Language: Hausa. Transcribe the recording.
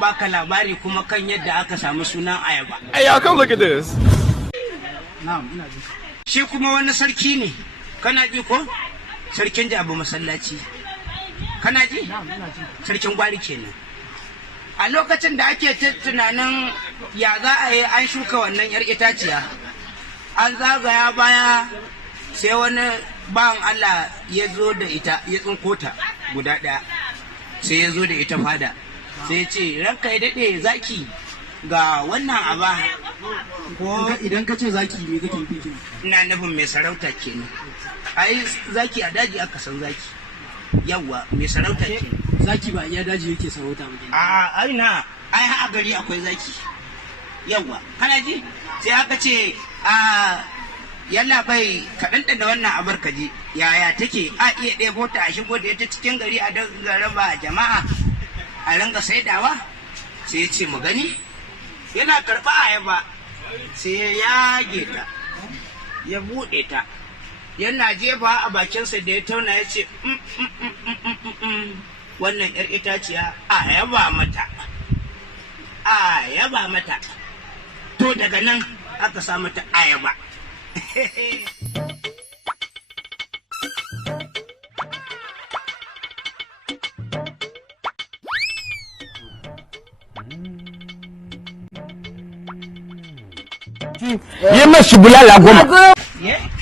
baka labari kuma kan yadda aka samu sunan ayaba. Hey, y'all, come look at this. Shi kuma wani sarki ne, kana ji ko? Sarkin Jabu masallaci. Kana ji? Sarkin Gwari kenan. A lokacin da ake tunanin ya za a yi an shuka wannan 'yar itaciya, an zagaya baya sai wani bawan Allah ya zo da ita, ya tsinko ta guda ɗaya, sai ya zo da ita fada. Sai ce ranka ya daɗe zaki ga wannan aba ko idan ka ce zaki me kake nufi? ina nufin mai sarauta kenan. Ai zaki a daji aka san zaki, yawwa mai sarauta kenan. Zaki ba iya daji yake sarauta ba kenan. Ai na ai a gari akwai zaki, yawwa kana ji. Sai aka ce yalla bai ka da wannan abar ka ji yaya take, a iya ɗebo ta a shigo da ita cikin gari a dinga raba jama'a a ringa saidawa. Sai ya ce mu gani. Yana karɓa ayaba sai ya yage ta ya buɗe ta, yana jefa a bakinsa da ya tauna ya ce wannan 'yar itaciya ayaba mata, ayaba mata. To daga nan aka sa mata ayaba. Yi mashi bulala 10.